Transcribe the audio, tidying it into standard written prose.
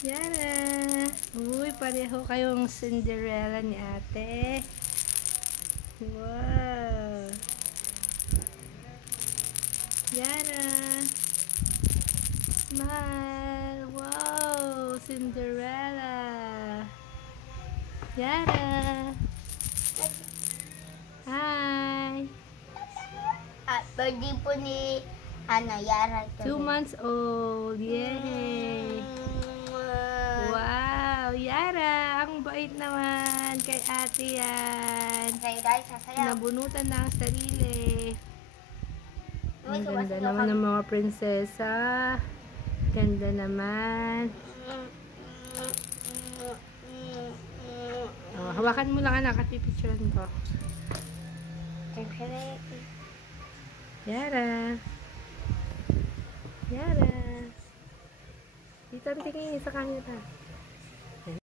Yara. Uy, pareho kayong Cinderella ni ate. Wow. Yara. Smile. Wow, Cinderella. Yara. Hi. At birthday po ni Yara. 2 months old. Yay. Wow, Yara. Ang bait naman kay ate yan. Okay guys, sasayaw. Nabunutan na ang sarili. Ang May ganda sumasayaw naman kami. ng mga prinsesa. Ganda naman. Oh, hawakan mo lang anak at pipicturean ko. Yara. Yara. Dito ang tingin sa camera.